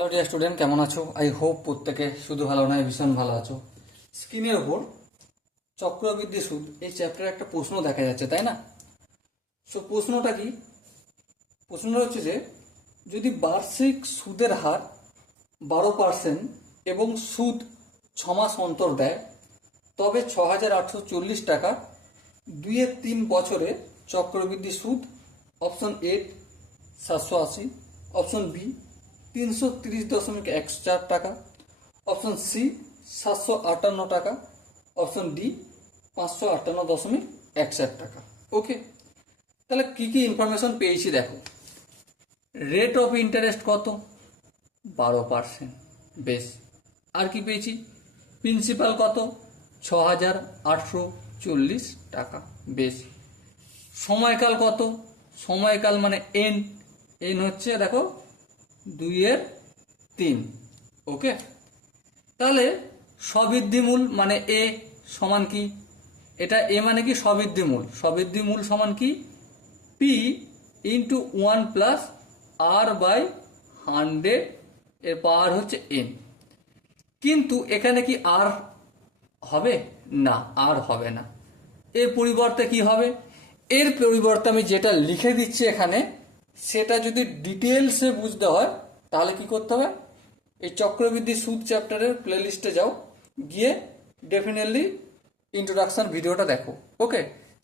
Hello dear student, কেমন আছো? I hope প্রত্যেকে শুধু ভালো নয়, ভীষণ ভালো আছো। স্ক্রিনের ওপর চক্রবৃদ্ধি সুদ এই চ্যাপ্টারে একটা প্রশ্ন দেখা যাচ্ছে, তাই না? সো প্রশ্নটা কি? প্রশ্নটা হচ্ছে যে যদি বার্ষিক সুদের হার 12% এবং সুদ 6 মাস অন্তর দেয়, তবে 6,840 টাকা 2-3 বছরে চক্রবৃদ্ধি সুদ অপশন এ 780, অপশন বি 330.14 টাকা, অপশন সি 758 টাকা, অপশন ডি 558.61 টাকা। ওকে, তাহলে কি কি ইনফরমেশন পেয়েছি দেখো। রেট অফ ইন্টারেস্ট কত? 12%। বেশ। আর কি পেয়েছি? প্রিন্সিপাল কত? 6,840 টাকা। বেশ। সময়কাল কত? সময়কাল মানে এন, এন হচ্ছে দেখো 2/3। ওকে, তাহলে সবৃদ্ধিমূল মানে এ সমান কি? এটা এ মানে কি? সবৃদ্ধিমূল। সবৃদ্ধিমূল সমান কি? পি ইন্টু 1+r/100 এর পাওয়ার হচ্ছে এন। কিন্তু এখানে কি আর হবে? না, আর হবে না। এর পরিবর্তে কি হবে? এর পরিবর্তে আমি যেটা লিখে দিচ্ছি এখানে, সেটা যদি ডিটেলসে বুঝতে হয় তাহলে কি করতে হবে? এই চক্রবৃদ্ধি সুদ চ্যাপ্টারের প্লেলিস্টে যাও, গিয়ে ডেফিনেটলি ইন্ট্রোডাকশন ভিডিওটা দেখো। ওকে,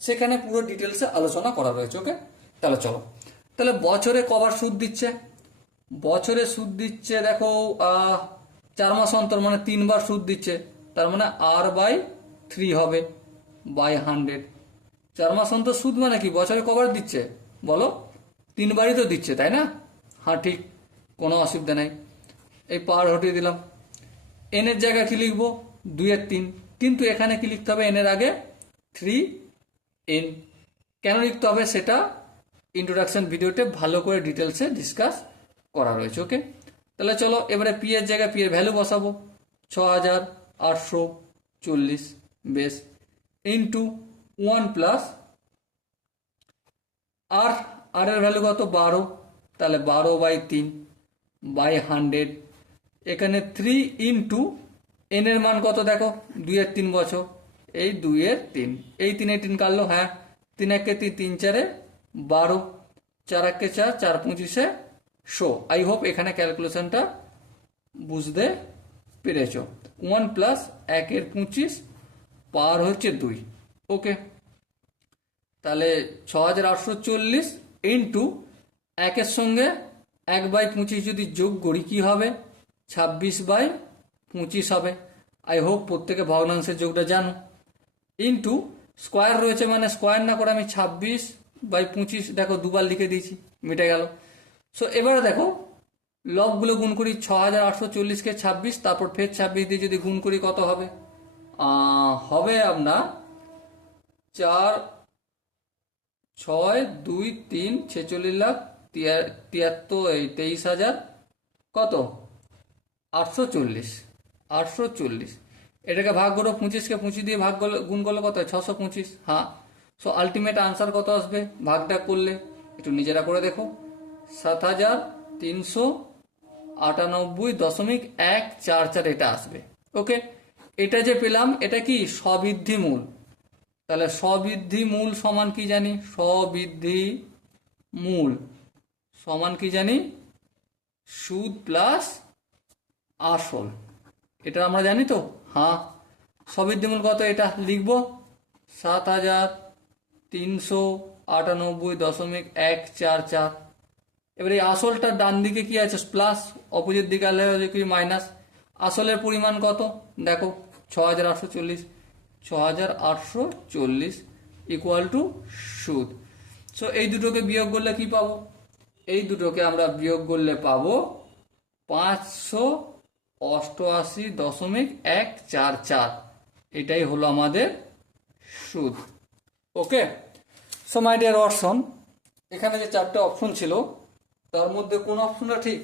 সেখানে পুরো ডিটেলসে আলোচনা করা রয়েছে। ওকে, তাহলে চলো। তাহলে বছরে কবার সুদ দিচ্ছে? বছরে সুদ দিচ্ছে দেখো 4 মাস অন্তর, মানে 3 বার সুদ দিচ্ছে। তার মানে r/3 হবে বাই 100। 4 মাস অন্তর সুদ মানে কি? বছরে কবার দিচ্ছে বলো? 3বারই তো দিচ্ছে, তাই না? হ্যাঁ, ঠিক, কোনো অসুবিধা নাই। এই পাওয়ার হটিয়ে দিলাম। এনের জায়গায় কি লিখবো? 2/3। কিন্তু এখানে কি লিখতে হবে? এনের আগে 3n। কেন লিখতে হবে সেটা ইন্ট্রোডাকশন ভিডিওতে ভালো করে ডিটেলসে ডিসকাস করা রয়েছে। ওকে, তাহলে চলো এবারে পি এর জায়গায় পি এর ভ্যালু বসাবো 6,840। বেশ। ইন্টু 1+ আর আর এর ভ্যালু কত? 12। তাহলে 12/3 বাই 100। এখানে 3 ইন্টু এন এর মান কত দেখো? 2/3 বছর। এই 2/3, এই 3/3 কাটলো। হ্যাঁ, 3×1=3, 3×4=12, 4×1=4, 4×25=100। আই হোপ এখানে ক্যালকুলেশনটা বুঝতে পেরেছ। 1+1=25, পাওয়ার হচ্ছে 2। ওকে, তাহলে 6,840 ইন্টু 1-এর সঙ্গে 1/25 যদি যোগ করি কি হবে? 26/25 হবে। আই হোপ প্রত্যেকে ভগ্নাংশের যোগটা জানো। ইন্টু স্কোয়ার রয়েছে, মানে স্কোয়ার না করে আমি 26/25 দেখো দুবার লিখে দিয়েছি, মিটে গেল। সো এবারে দেখো লবগুলো গুণ করি। 6,840কে 26, তারপর ফের 26 দিয়ে যদি গুণ করি কত হবে? হবে আপনার 4, 6, 2, 3, 46,73,000 23,000 কত? 840। 840 এটাকে ভাগ করো, 25কে 25 দিয়ে ভাগ করলে গুণ করলে কত হয়? 625। হ্যাঁ, সো আলটিমেট আনসার কত আসবে ভাগটা করলে? একটু নিজেরা করে দেখো। 7,398.144 এটা আসবে। ওকে, এটা যে পেলাম এটা কি? সবৃদ্ধি মূল। তাহলে সবৃদ্ধি মূল সমান কি জানি? সবৃদ্ধি মূল সমান কি জানি? সুদ প্লাস আসল। এটা আমরা জানি তো। হ্যাঁ, সবৃদ্ধি মূল কত? এটা লিখবো 7,398.144। এবার এই আসলটার ডান দিকে কি আছে? প্লাস। অপোজিট দিকে আলে কি? মাইনাস। আসলের পরিমাণ কত দেখো? 6,840। 6,840 ইকুয়াল টু সুদ। সো এই দুটোকে বিয়োগ করলে কি পাবো? এই দুটোকে আমরা বিয়োগ করলে পাবো 588.144। এটাই হলো আমাদের সুদ। ওকে, সো মাই ডিয়ার ওয়াটসন, এখানে যে 4টে অপশন ছিল তার মধ্যে কোন অপশনটা ঠিক?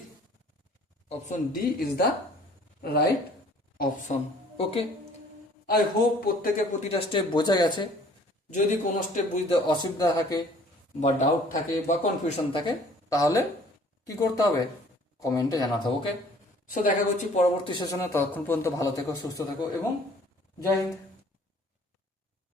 Option D is the right option. Okay, I hope প্রত্যেকের প্রতিটা স্টেপ বোঝা গেছে। যদি কোনো স্টেপ বুঝতে অসুবিধা থাকে বা ডাউট থাকে বা কনফিউশন থাকে তাহলে কি করতে হবে? কমেন্টে জানাতে হবে। ওকে, সো দেখা করছি পরবর্তী সেশনে, ততক্ষণ পর্যন্ত ভালো থেকো, সুস্থ থেকো এবং জয় হিন্দ।